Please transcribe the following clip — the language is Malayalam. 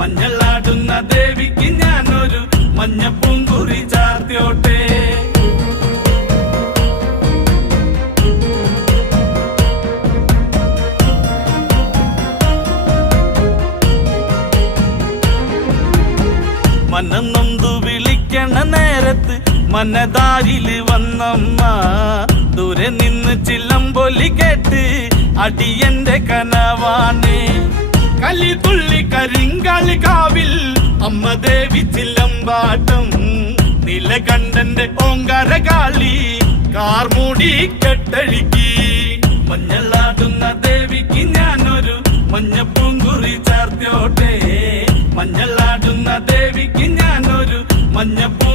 മഞ്ഞളാടുന്ന ദേവിക്ക് ഞാനൊരു മഞ്ഞപ്പൂങ്കുറി ചാർത്തിയോട്ടെ. മനം നൊന്തു വിളിക്കണ നേരത്ത് മനതാരില് വന്നമ്മ, ദൂരെ നിന്ന് ചിലമ്പൊലി കേട്ട് അടിയന്റെ കനവാണ്. കലി തുള്ളി കരിങ്കാളി കാവിൽ അമ്മ ദേവി ചിലമ്പാട്ടം, നീലകണ്ഠന്റെ ഓങ്കാര കാളി കാർമൂടി കെട്ടഴുകി. മഞ്ഞളാടുന്ന ദേവിക്ക് ഞാനൊരു മഞ്ഞപ്പൂങ്കുറി ചാർത്തിയോട്ടെ. മഞ്ഞളാടുന്ന ദേവിക്ക് ഞാനൊരു മഞ്ഞപ്പൂ